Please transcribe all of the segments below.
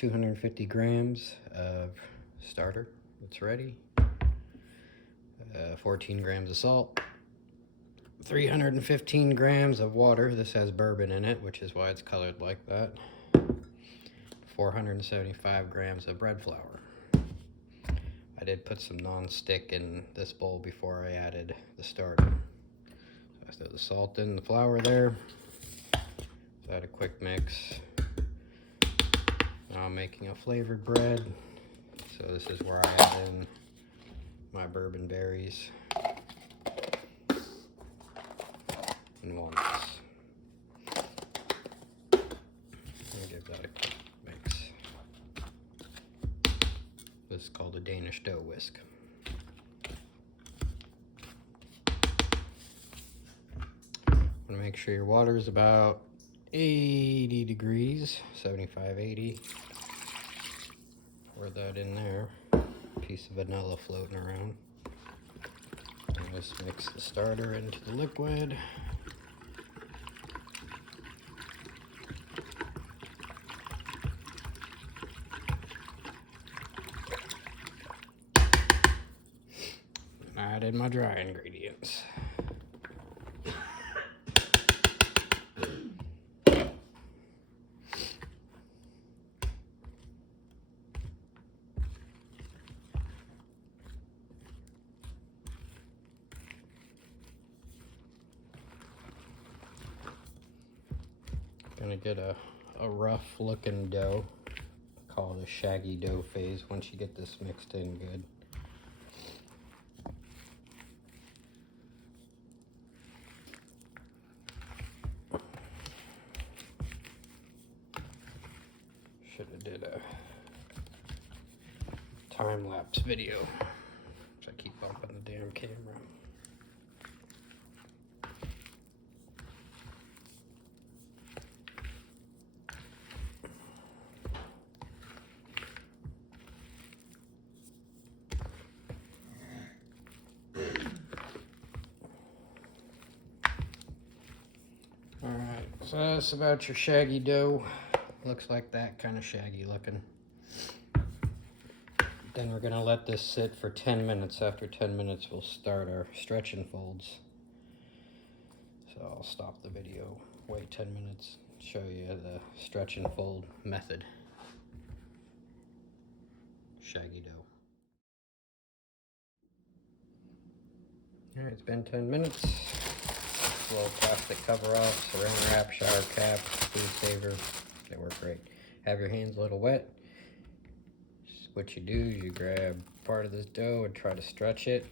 250 grams of starter. It's ready. 14 grams of salt. 315 grams of water. This has bourbon in it, which is why it's colored like that. 475 grams of bread flour. I did put some non-stick in this bowl before I added the starter. So I throw the salt in, the flour there. So add a quick mix. Now I'm making a flavored bread. So this is where I add in my bourbon berries and walnuts. And give that a quick mix. This is called a Danish dough whisk. Want to make sure your water is about 80 degrees, 75, 80. Pour that in there. Piece of vanilla floating around. And just mix the starter into the liquid. Add in my dry ingredients. Gonna get a rough looking dough. Call it a shaggy dough phase once you get this mixed in good. Should have did a time-lapse video. So I keep bumping the damn camera. Alright, so that's about your shaggy dough. Looks like that, kind of shaggy looking. Then we're gonna let this sit for 10 minutes. After 10 minutes, we'll start our stretch and folds. So I'll stop the video, wait 10 minutes, show you the stretch and fold method. Shaggy dough. Alright, it's been 10 minutes. Little plastic cover off, saran wrap, shower cap, food saver. They work great. Have your hands a little wet. What you do is you grab part of this dough and try to stretch it.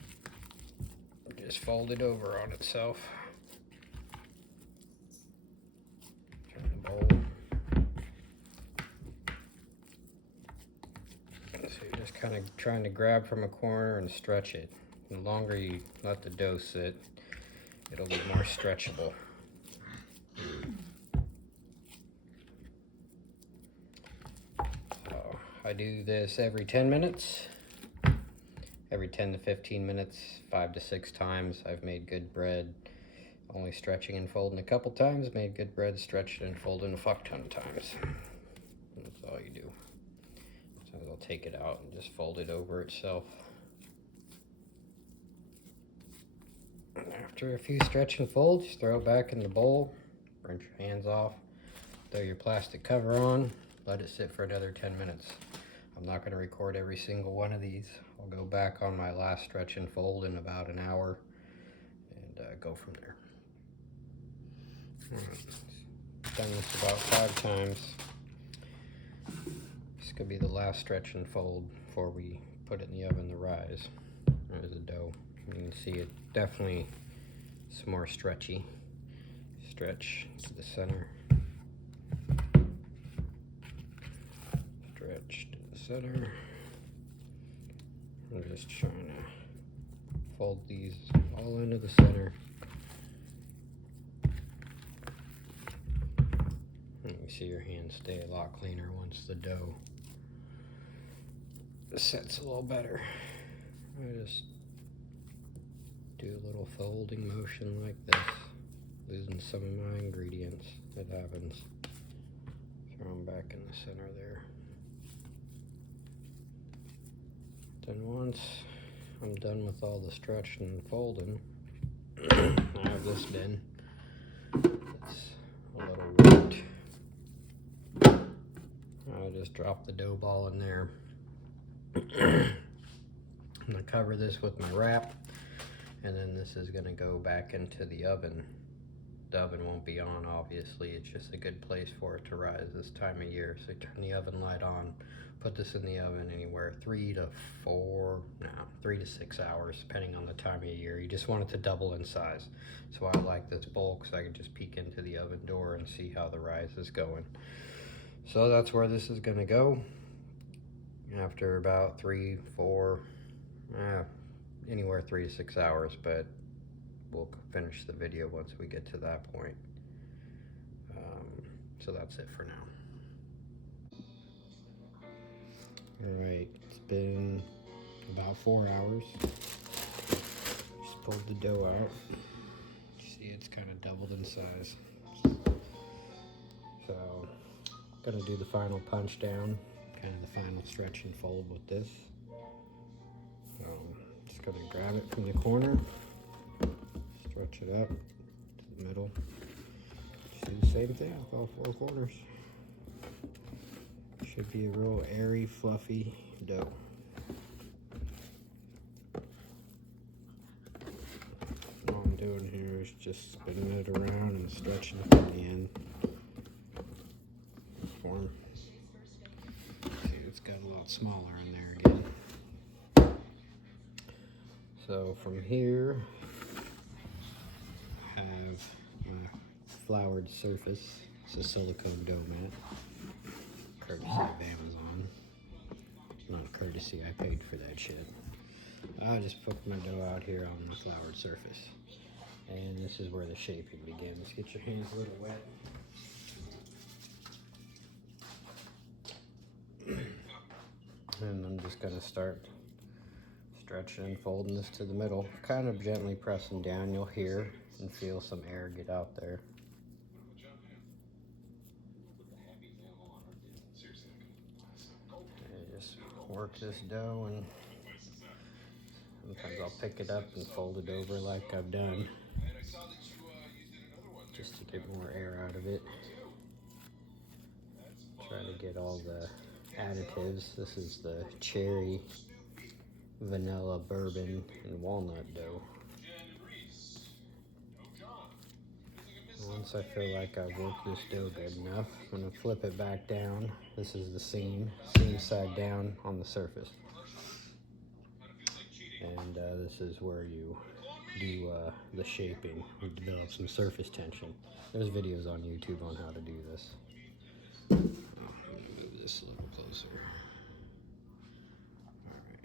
Just fold it over on itself. Turn the bowl. So you're just kind of trying to grab from a corner and stretch it. The longer you let the dough sit, it'll be more stretchable. So I do this every 10 minutes. Every 10 to 15 minutes, 5 to 6 times. I've made good bread. Only stretching and folding a couple times. Made good bread, stretched and folding a fuck ton of times. That's all you do. So I'll take it out and just fold it over itself. After a few stretch and folds, just throw it back in the bowl, rinse your hands off, throw your plastic cover on, let it sit for another 10 minutes. I'm not going to record every single one of these. I'll go back on my last stretch and fold in about an hour and go from there. Done this about 5 times. This could be the last stretch and fold before we put it in the oven to rise. There's the dough. You can see it definitely is more stretchy. Stretch to the center. Stretch to the center. I'm just trying to fold these all into the center. And you see your hands stay a lot cleaner once the dough sets a little better. I just do a little folding motion like this, losing some of my ingredients. It happens. Throw them back in the center there. Then once I'm done with all the stretching and folding, I have this bin. It's a little wet. I just drop the dough ball in there. I'm gonna cover this with my wrap, and then this is gonna go back into the oven. The oven won't be on, obviously. It's just a good place for it to rise this time of year. So turn the oven light on, put this in the oven anywhere 3 to 6 hours, depending on the time of year. You just want it to double in size. So I like this bowl because I can just peek into the oven door and see how the rise is going. So that's where this is gonna go. After about 3, 4, anywhere 3 to 6 hours, but we'll finish the video once we get to that point. So that's it for now. All right, it's been about 4 hours. Just pulled the dough out. See, it's kind of doubled in size. So, gonna do the final punch down, kind of the final stretch and fold with this. So, just gonna grab it from the corner, stretch it up to the middle. Just do the same thing with all 4 corners. Should be a real airy, fluffy dough. All I'm doing here is just spinning it around and stretching it from the end. Form. See, it's got a lot smaller in there again. So from here, I have my floured surface. It's a silicone dough mat, courtesy of Amazon. Not courtesy, I paid for that shit. I just put my dough out here on the floured surface. And this is where the shaping begins. Get your hands a little wet. And I'm just gonna start stretching and folding this to the middle. Kind of gently pressing down. You'll hear and feel some air get out there. And just work this dough, and sometimes I'll pick it up and fold it over like I've done, just to get more air out of it. Try to get all the additives. This is the cherry, vanilla, bourbon, and walnut dough. Once I feel like I've worked this dough good enough, I'm going to flip it back down. This is the seam side down on the surface. And this is where you do the shaping, you develop some surface tension. There's videos on YouTube on how to do this. I'm going to move this a little closer. Alright.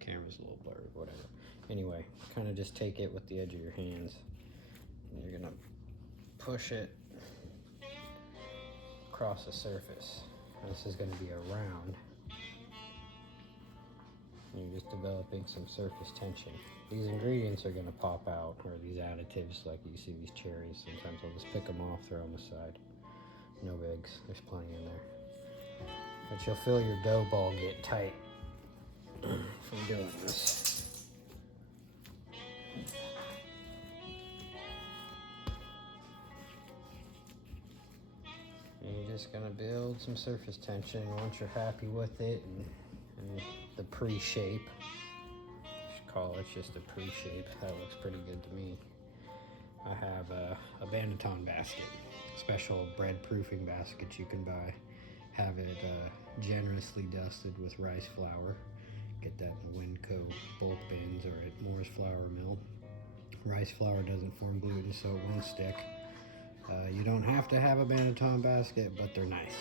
Camera's a little blurry, whatever. Anyway, kind of just take it with the edge of your hands, and you're going to push it across the surface. And this is going to be a round. And you're just developing some surface tension. These ingredients are going to pop out, or these additives, like you see these cherries. Sometimes I'll just pick them off, throw them aside. No bigs, there's plenty in there. But you'll feel your dough ball get tight from doing this. And you're just going to build some surface tension. Once you're happy with it and the pre-shape, call it just a pre-shape, that looks pretty good to me. I have a Banneton basket, special bread proofing basket you can buy. Have it generously dusted with rice flour. Get that in the Winco bulk bins or at Moore's Flour Mill. Rice flour doesn't form gluten, so it won't stick. You don't have to have a Banneton basket, but they're nice.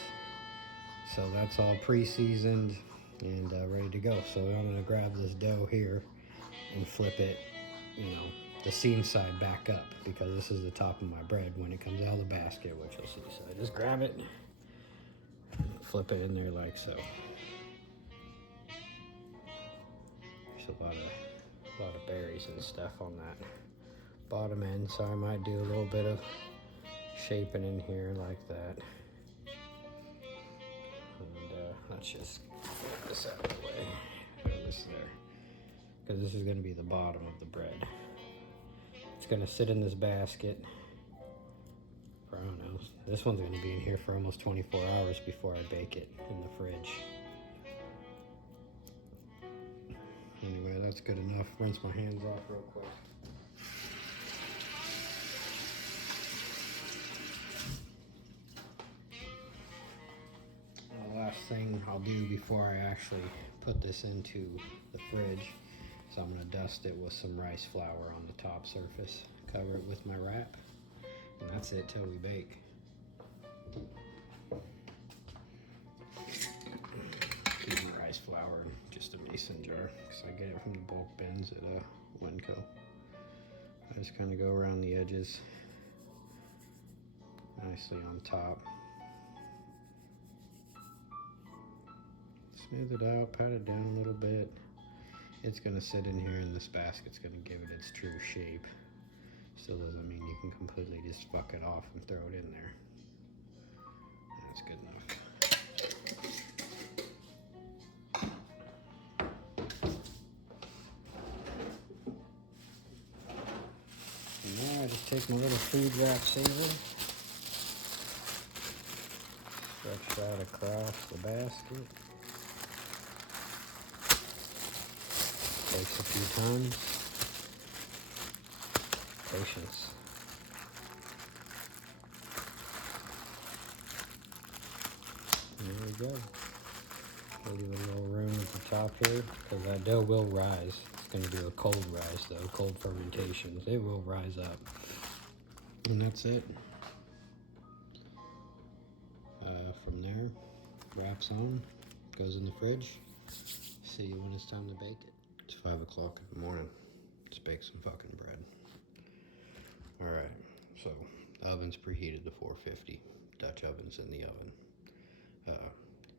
So that's all pre-seasoned and ready to go. So I'm gonna grab this dough here and flip it, the seam side back up, because this is the top of my bread when it comes out of the basket, which you'll see. So I just grab it, flip it in there like so. There's a lot of berries and stuff on that bottom end, so I might do a little bit of shaping in here like that. And let's just get this out of the way. this there, because this is going to be the bottom of the bread. It's going to sit in this basket for, I don't know, this one's going to be in here for almost 24 hours before I bake it in the fridge. Anyway, that's good enough. Rinse my hands off real quick. And the last thing I'll do before I actually put this into the fridge, so I'm going to dust it with some rice flour on the top surface. Cover it with my wrap, and that's it till we bake. Keep my rice flour in just a mason jar, because I get it from the bulk bins at Winco. I just kind of go around the edges, nicely on top. Smooth it out, pat it down a little bit. It's going to sit in here, and this basket's going to give it its true shape. Still doesn't mean you can completely just fuck it off and throw it in there. That's good enough. And now I just take my little food wrap saver, stretch that across the basket. Takes a few times. Patience. There we go. Leave a little room at the top here, because that dough will rise. It's going to do a cold rise though, cold fermentation. It will rise up. And that's it. From there, wraps on, goes in the fridge. See you when it's time to bake it. It's 5 o'clock in the morning. Let's bake some fucking bread. Alright, so oven's preheated to 450. Dutch oven's in the oven.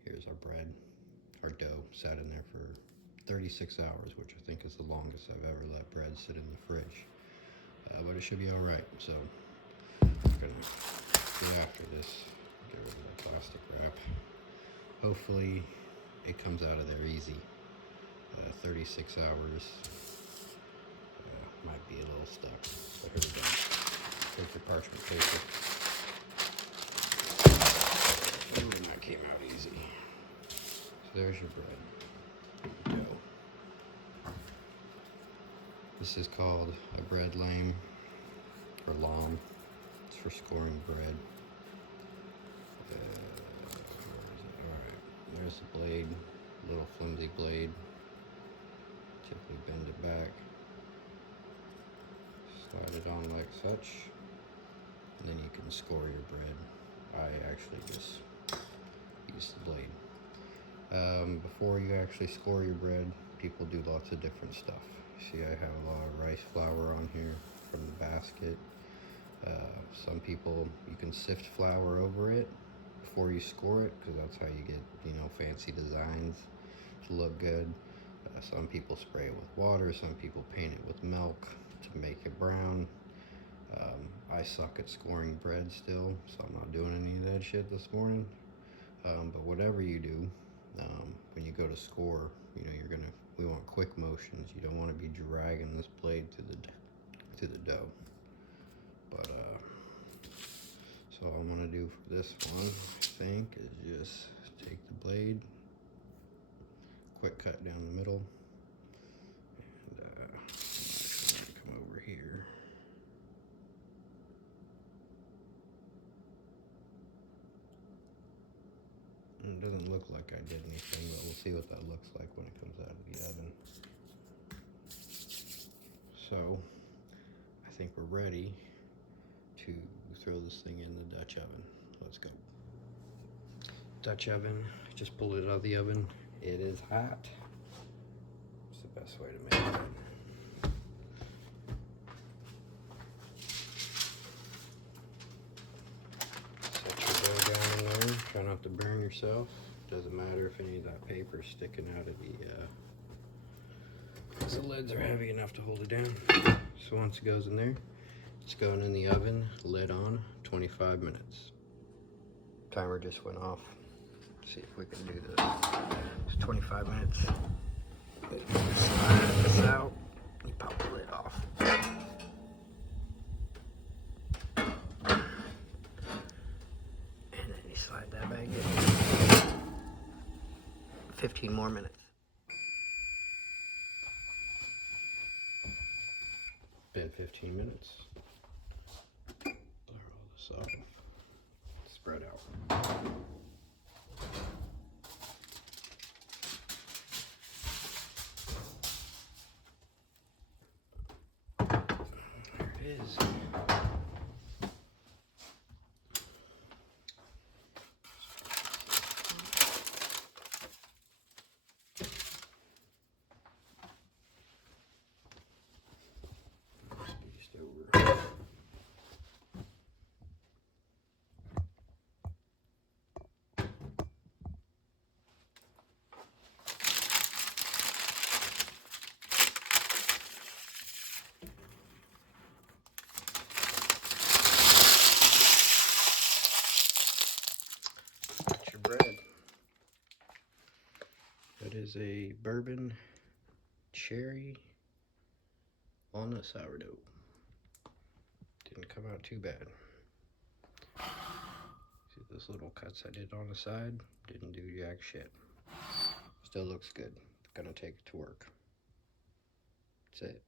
Here's our bread. Our dough sat in there for 36 hours, which I think is the longest I've ever let bread sit in the fridge. But it should be alright, so I'm gonna do after this. Get rid of that plastic wrap. Hopefully it comes out of there easy. 36 hours. Might be a little stuck. So here we go. Take your parchment paper. Ooh, that came out easy. So there's your bread. Dough. This is called a bread lame or lam. It's for scoring bread. Alright, there's the blade. Little flimsy blade. Gently bend it back. Slide it on like such, and then you can score your bread. I actually just use the blade. Before you actually score your bread, people do lots of different stuff. See, I have a lot of rice flour on here from the basket. Some people, you can sift flour over it before you score it, because that's how you get, you know, fancy designs to look good. Some people spray it with water, some people paint it with milk to make it brown. I suck at scoring bread still, so I'm not doing any of that shit this morning. But whatever you do, when you go to score, you know, we want quick motions. You don't want to be dragging this blade to the dough. But so what I'm gonna do for this one, I think, is just take the blade, quick cut down the middle, and come over here. And it doesn't look like I did anything, but we'll see what that looks like when it comes out of the oven. So I think we're ready to throw this thing in the Dutch oven. Let's go. Dutch oven, just pulled it out of the oven. It is hot. It's the best way to make it. Set your dough down in there. Try not to burn yourself. Doesn't matter if any of that paper's sticking out of the lids are heavy enough to hold it down. So once it goes in there, it's going in the oven, lid on, 25 minutes. Timer just went off. See if we can do this. It's 25 minutes. Slide this out. You pop the lid off. And then you slide that back in. 15 more minutes. Been 15 minutes. Blur all this off. Spread out. There it is. Spaced over. That's your bread. That is a bourbon cherry walnut sourdough. Didn't come out too bad. See those little cuts I did on the side? Didn't do jack shit. Still looks good. Gonna take it to work. That's it.